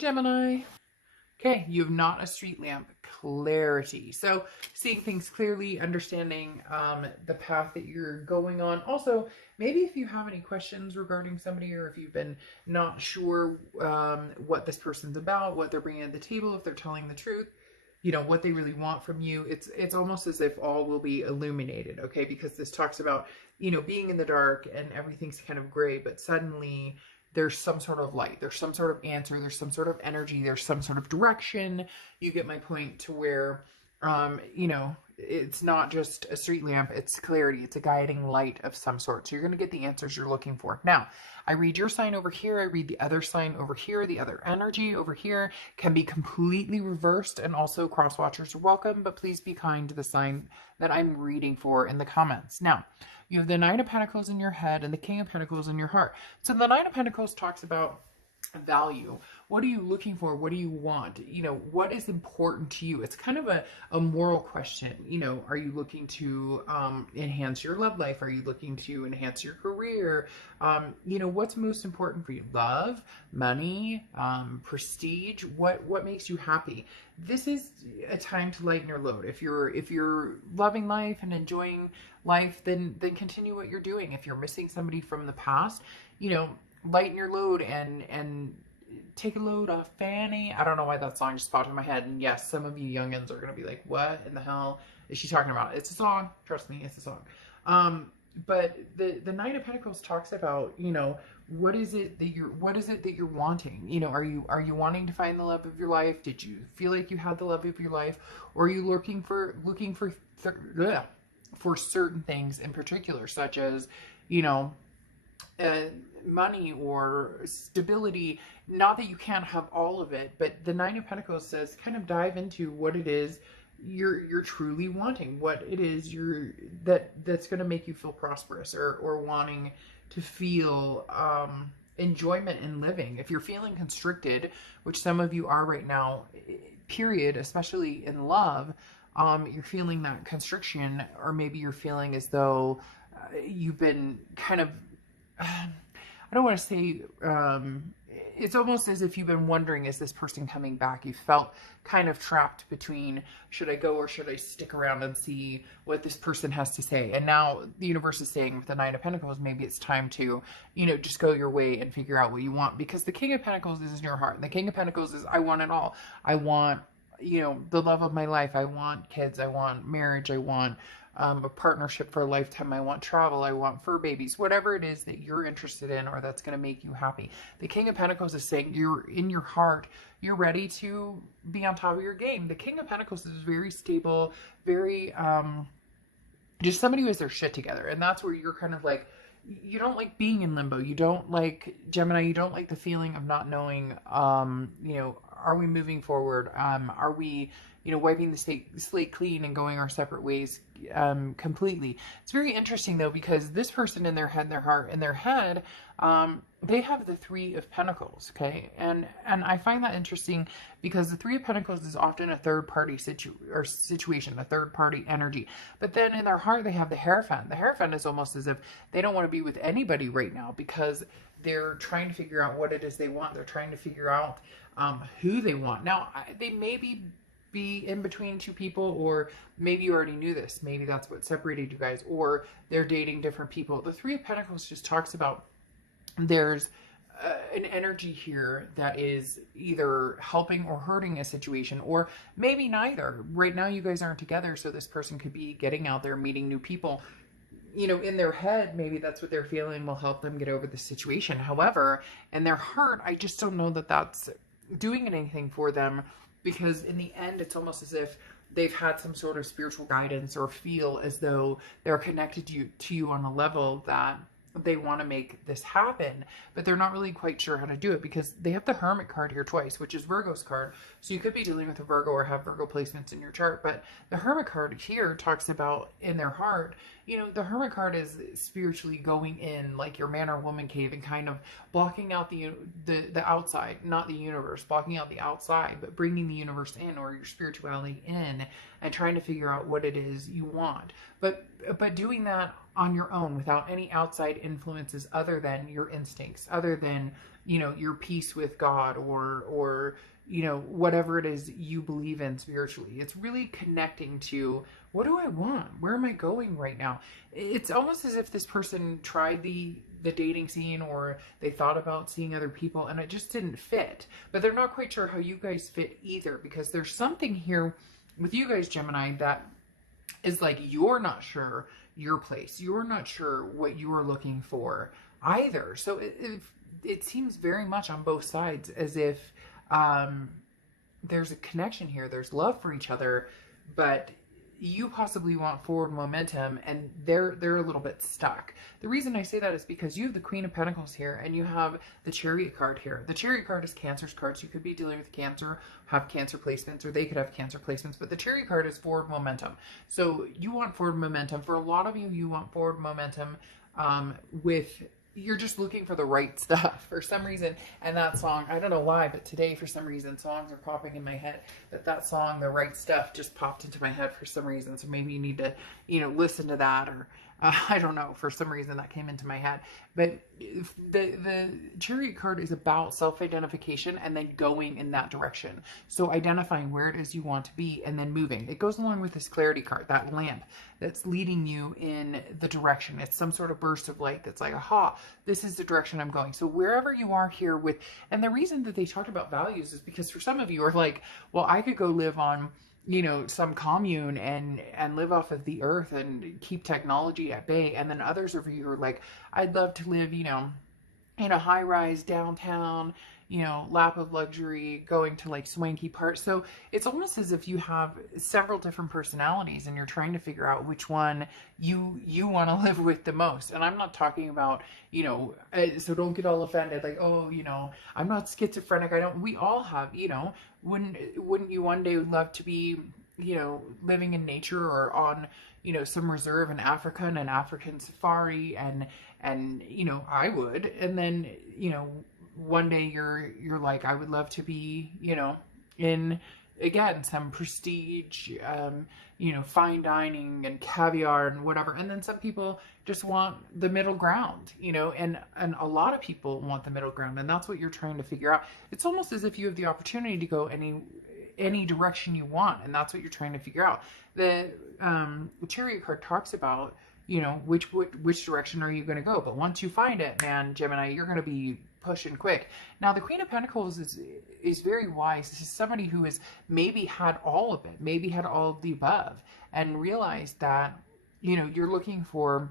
Gemini. Okay, you have not a street lamp. Clarity. So seeing things clearly, understanding the path that you're going on. Also, maybe if you have any questions regarding somebody, or if you've been not sure what this person's about, what they're bringing to the table, if they're telling the truth, you know, what they really want from you, it's almost as if all will be illuminated, okay? Because this talks about, you know, being in the dark and everything's kind of gray, but suddenly there's some sort of light, there's some sort of answer, there's some sort of energy, there's some sort of direction. You get my point, to where, you know, it's not just a street lamp, it's clarity, it's a guiding light of some sort. So you're going to get the answers you're looking for. Now, I read your sign over here, I read the other sign over here, the other energy over here can be completely reversed, and also cross watchers are welcome, but please be kind to the sign that I'm reading for in the comments. Now, you have the Nine of Pentacles in your head and the King of Pentacles in your heart. So the Nine of Pentacles talks about value. What are you looking for? What do you want? You know, what is important to you? It's kind of a moral question. You know, are you looking to enhance your love life? Are you looking to enhance your career? You know, what's most important for you? Love, money, prestige? What makes you happy? This is a time to lighten your load. If you're loving life and enjoying life, then continue what you're doing. If you're missing somebody from the past, you know, lighten your load and take a load off Fanny. I don't know why that song just popped in my head. And yes, some of you youngins are going to be like, what in the hell is she talking about? It's a song. Trust me, it's a song. But the Knight of Pentacles talks about, you know, what is it that you're wanting? You know, are you wanting to find the love of your life? Did you feel like you had the love of your life? Or are you looking for certain things in particular, such as, you know, money or stability? Not that you can't have all of it, but the Nine of Pentacles says kind of dive into what it is you're truly wanting, what it is that's going to make you feel prosperous, or wanting to feel enjoyment in living. If you're feeling constricted, which some of you are right now, period, especially in love, you're feeling that constriction, or maybe you're feeling as though you've been kind of, I don't want to say, it's almost as if you've been wondering, is this person coming back? You felt kind of trapped between, should I go or should I stick around and see what this person has to say? And now the universe is saying with the Nine of Pentacles, maybe it's time to, you know, just go your way and figure out what you want. Because the King of Pentacles is in your heart. And the King of Pentacles is, I want it all. I want, you know, the love of my life. I want kids. I want marriage. I want a partnership for a lifetime. I want travel. I want fur babies. Whatever it is that you're interested in, or that's going to make you happy. The King of Pentacles is saying you're in your heart. You're ready to be on top of your game. The King of Pentacles is very stable, very just somebody who has their shit together. And that's where you're kind of like, you don't like being in limbo. You don't like, Gemini, you don't like the feeling of not knowing, you know, are we moving forward? Are we, you know, wiping the slate clean and going our separate ways completely? It's very interesting though, because this person in their head, their heart, in their head, they have the Three of Pentacles, okay? And I find that interesting because the Three of Pentacles is often a third party situation, a third party energy. But then in their heart, they have the Hierophant. The Hierophant is almost as if they don't want to be with anybody right now, because they're trying to figure out what it is they want. They're trying to figure out who they want. Now, they may be in between two people, or maybe you already knew this. Maybe that's what separated you guys, or they're dating different people. The Three of Pentacles just talks about there's an energy here that is either helping or hurting a situation, or maybe neither. Right now you guys aren't together, so this person could be getting out there, meeting new people. You know, in their head, maybe that's what they're feeling will help them get over the situation. However, in their heart, I just don't know that that's doing anything for them, because in the end, it's almost as if they've had some sort of spiritual guidance, or feel as though they're connected to you on a level that they want to make this happen, but they're not really quite sure how to do it, because they have the Hermit card here twice, which is Virgo's card. So you could be dealing with a Virgo or have Virgo placements in your chart, but the Hermit card here talks about in their heart, you know, the Hermit card is spiritually going in like your man or woman cave and kind of blocking out the outside, not the universe, blocking out the outside, but bringing the universe in, or your spirituality in, and trying to figure out what it is you want. But doing that on your own without any outside influences other than your instincts, other than, you know, your peace with God, or you know, whatever it is you believe in spiritually. It's really connecting to, what do I want? Where am I going right now? It's almost as if this person tried the dating scene, or they thought about seeing other people and it just didn't fit. But they're not quite sure how you guys fit either, because there's something here with you guys, Gemini, that is like, you're not sure your place. You're not sure what you're looking for either. So it seems very much on both sides as if there's a connection here. There's love for each other, but you possibly want forward momentum and they're a little bit stuck. The reason I say that is because you have the Queen of Pentacles here and you have the Chariot card here. The Chariot card is Cancer's card. So you could be dealing with Cancer, have Cancer placements, or they could have Cancer placements, but the Chariot card is forward momentum. So you want forward momentum. For a lot of you, you want forward momentum you're just looking for the right stuff for some reason. And that song, I don't know why, but today for some reason songs are popping in my head. That song, The Right Stuff, just popped into my head for some reason. So maybe you need to, you know, listen to that, or I don't know, for some reason that came into my head. But the Chariot card is about self-identification and then going in that direction. So identifying where it is you want to be and then moving. It goes along with this Clarity card, that lamp that's leading you in the direction. It's some sort of burst of light that's like, aha, this is the direction I'm going. So wherever you are here with, and the reason that they talked about values is because for some of you are like, well, I could go live on, you know, some commune and live off of the earth and keep technology at bay. And then others of you are like, I'd love to live, you know, in a high-rise downtown, you know, lap of luxury, going to like swanky parts. So it's almost as if you have several different personalities and you're trying to figure out which one you want to live with the most. And I'm not talking about, you know, so don't get all offended, like, oh, you know, I'm not schizophrenic. We all have, you know, wouldn't you one day love to be, you know, living in nature or on, you know, some reserve in Africa and an African safari, and you know, I would. And then, you know, one day you're like, I would love to be, you know, in, again, some prestige, you know, fine dining and caviar and whatever. And then some people just want the middle ground, you know, and a lot of people want the middle ground, and that's what you're trying to figure out. It's almost as if you have the opportunity to go any direction you want, and that's what you're trying to figure out. The Chariot card talks about, you know, which direction are you going to go? But once you find it, man, Gemini, you're going to be pushing quick. Now, the Queen of Pentacles is very wise. This is somebody who has maybe had all of it, maybe had all of the above, and realized that, you know, you're looking for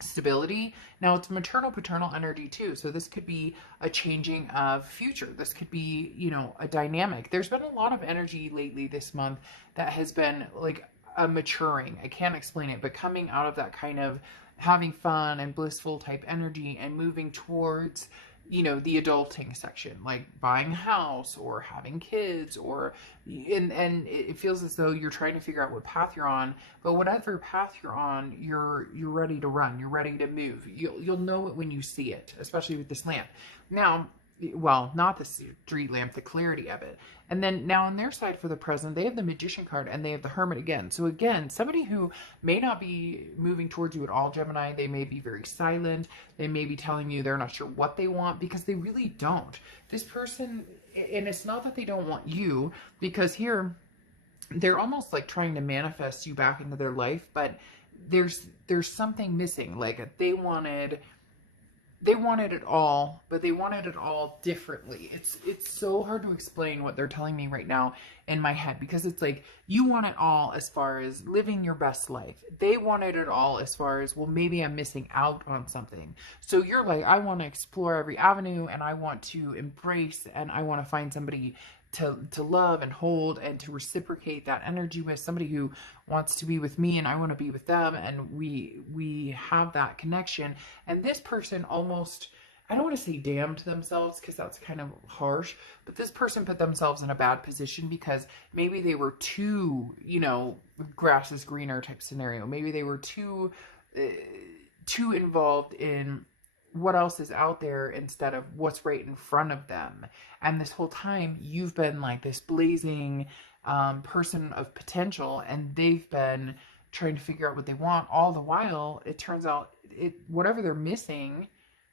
stability. Now, it's maternal paternal energy too, so this could be a changing of future. This could be, you know, a dynamic. There's been a lot of energy lately this month that has been like a maturing. I can't explain it, but coming out of that kind of having fun and blissful type energy and moving towards, you know, the adulting section, like buying a house or having kids, or and it feels as though you're trying to figure out what path you're on. But whatever path you're on, you're ready to run, you're ready to move. You'll know it when you see it, especially with this lamp. Now, well, not the street lamp, the clarity of it. And then now on their side for the present, they have the Magician card and they have the Hermit again. So again, somebody who may not be moving towards you at all, Gemini, they may be very silent. They may be telling you they're not sure what they want, because they really don't. This person, and it's not that they don't want you, because here they're almost like trying to manifest you back into their life, but there's something missing. Like they wanted it all, but they wanted it all differently. It's so hard to explain what they're telling me right now in my head, because it's like, you want it all as far as living your best life. They wanted it all as far as, well, maybe I'm missing out on something. So you're like, I want to explore every avenue, and I want to embrace, and I want to find somebody to love and hold and to reciprocate that energy with, somebody who wants to be with me and I want to be with them, and we have that connection. And this person almost, I don't want to say damned themselves, because that's kind of harsh, but this person put themselves in a bad position because maybe they were too, you know, grass is greener type scenario. Maybe they were too involved in what else is out there instead of what's right in front of them. And this whole time you've been like this blazing person of potential, and they've been trying to figure out what they want. All the while, it turns out whatever they're missing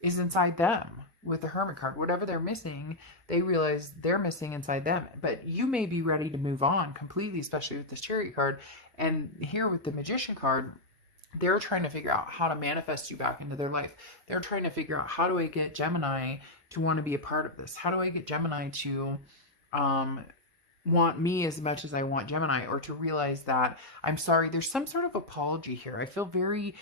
is inside them. With the Hermit card, whatever they're missing, they realize they're missing inside them. But you may be ready to move on completely, especially with this Chariot card. And here with the Magician card, they're trying to figure out how to manifest you back into their life. They're trying to figure out, how do I get Gemini to want to be a part of this? How do I get Gemini to want me as much as I want Gemini, or to realize that I'm sorry. There's some sort of apology here. I feel very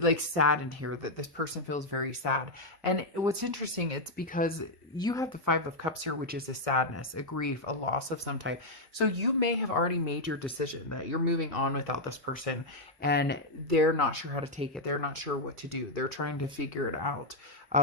like saddened here, that this person feels very sad. And what's interesting, it's because you have the Five of Cups here, which is a sadness, a grief, a loss of some type. So you may have already made your decision that you're moving on without this person, and they're not sure how to take it. They're not sure what to do. They're trying to figure it out.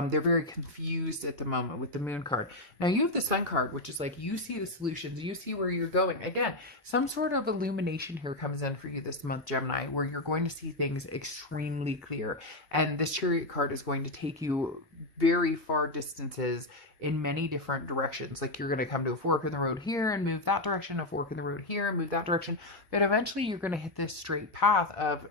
They're very confused at the moment with the Moon card. Now you have the Sun card, which is like, you see the solutions, you see where you're going. Again, some sort of illumination here comes in for you this month, Gemini, where you're going to see things extremely clear. And this Chariot card is going to take you very far distances in many different directions. Like, you're going to come to a fork in the road here and move that direction, a fork in the road here and move that direction. But eventually you're going to hit this straight path of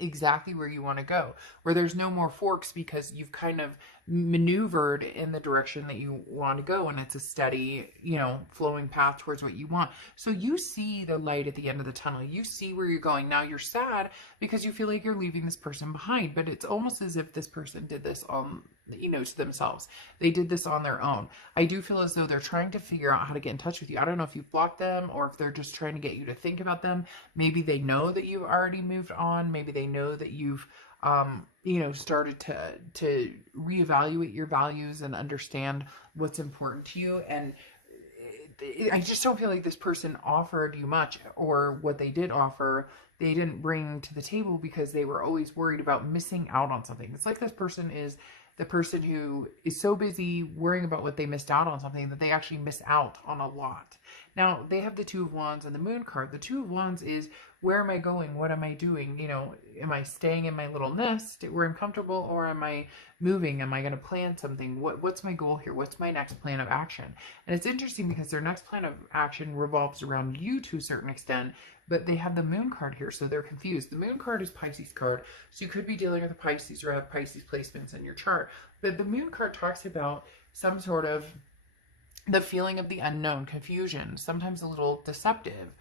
exactly where you want to go, where there's no more forks, because you've kind of maneuvered in the direction that you want to go, and it's a steady, you know, flowing path towards what you want. So you see the light at the end of the tunnel. You see where you're going. Now you're sad because you feel like you're leaving this person behind, but it's almost as if this person did this on, you know, to themselves. They did this on their own. I do feel as though they're trying to figure out how to get in touch with you. I don't know if you've blocked them, or if they're just trying to get you to think about them. Maybe they know that you've already moved on. Maybe they know that you've you know, started to reevaluate your values and understand what's important to you. And I just don't feel like this person offered you much, or what they did offer, they didn't bring to the table, because they were always worried about missing out on something. It's like this person is the person who is so busy worrying about what they missed out on something that they actually miss out on a lot. Now, they have the Two of Wands and the Moon card. The Two of Wands is, where am I going? What am I doing? You know, am I staying in my little nest where I'm comfortable, or am I moving? Am I going to plan something? What's my goal here? What's my next plan of action? And it's interesting because their next plan of action revolves around you to a certain extent, but they have the Moon card here, so they're confused. The Moon card is Pisces card, so you could be dealing with a Pisces or have Pisces placements in your chart. But the Moon card talks about some sort of the feeling of the unknown, confusion, sometimes a little deceptive.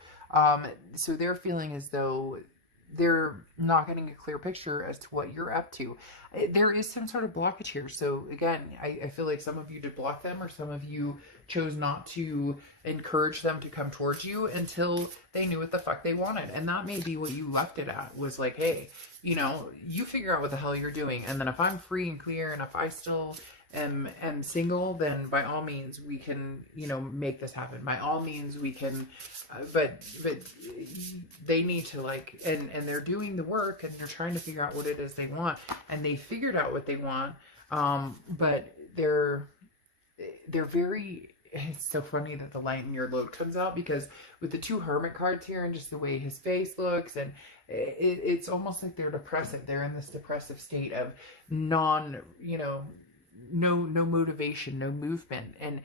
So they're feeling as though they're not getting a clear picture as to what you're up to. There is some sort of blockage here. So again, I feel like some of you did block them, or some of you chose not to encourage them to come towards you until they knew what the fuck they wanted. And that may be what you left it at, was like, hey, you know, you figure out what the hell you're doing. And then if I'm free and clear, and if I still am single, then by all means we can, you know, make this happen. By all means we can, but they need to, like, and they're doing the work, and they're trying to figure out what it is they want, and they figured out what they want. But they're very, it's so funny that the light in your load comes out, because with the two Hermit cards here, and just the way his face looks, and it's almost like they're depressive. They're in this depressive state of you know, no motivation, no movement. And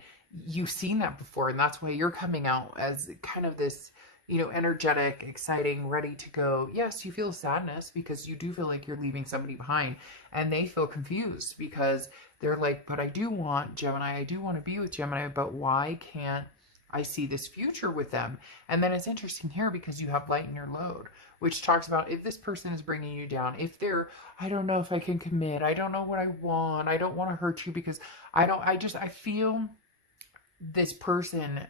you've seen that before, and that's why you're coming out as kind of this, you know, energetic, exciting, ready to go. Yes, you feel sadness because you do feel like you're leaving somebody behind, and they feel confused because they're like, but I do want Gemini, I do want to be with Gemini, but why can't I see this future with them? And then it's interesting here because you have light in your load, which talks about if this person is bringing you down, if they're, I don't know if I can commit, I don't know what I want, I don't want to hurt you because I feel this person,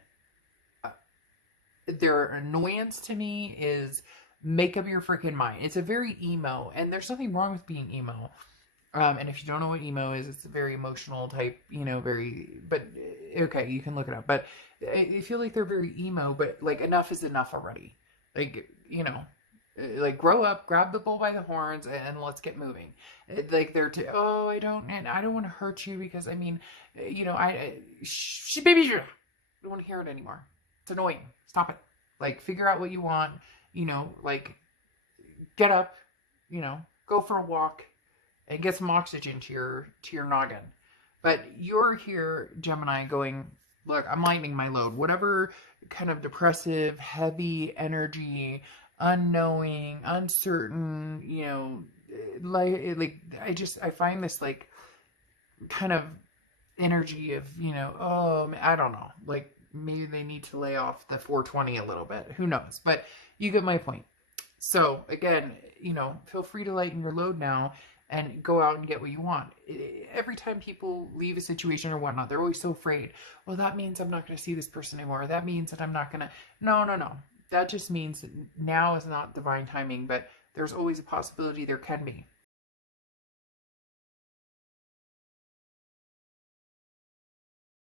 their annoyance to me is make up your freaking mind. It's a very emo, and there's nothing wrong with being emo. And if you don't know what emo is, it's a very emotional type, you know, but okay, you can look it up. But I feel like they're very emo, but like enough is enough already. Like, you know, like grow up, grab the bull by the horns, and let's get moving. Like they're I don't want to hurt you because, I mean, you know, baby, I don't want to hear it anymore. It's annoying. Stop it. Like, figure out what you want, you know, like get up, you know, go for a walk and get some oxygen to your noggin. But you're here, Gemini, going, look, I'm lightening my load. Whatever kind of depressive, heavy energy, unknowing, uncertain, you know, like I find this like kind of energy of, you know, oh, I don't know, like maybe they need to lay off the 420 a little bit. Who knows? But you get my point. So again, you know, feel free to lighten your load now and go out and get what you want. Every time people leave a situation or whatnot, they're always so afraid. Well, that means I'm not going to see this person anymore. That means that I'm not going to. No, no, no. That just means that now is not divine timing, but there's always a possibility there can be.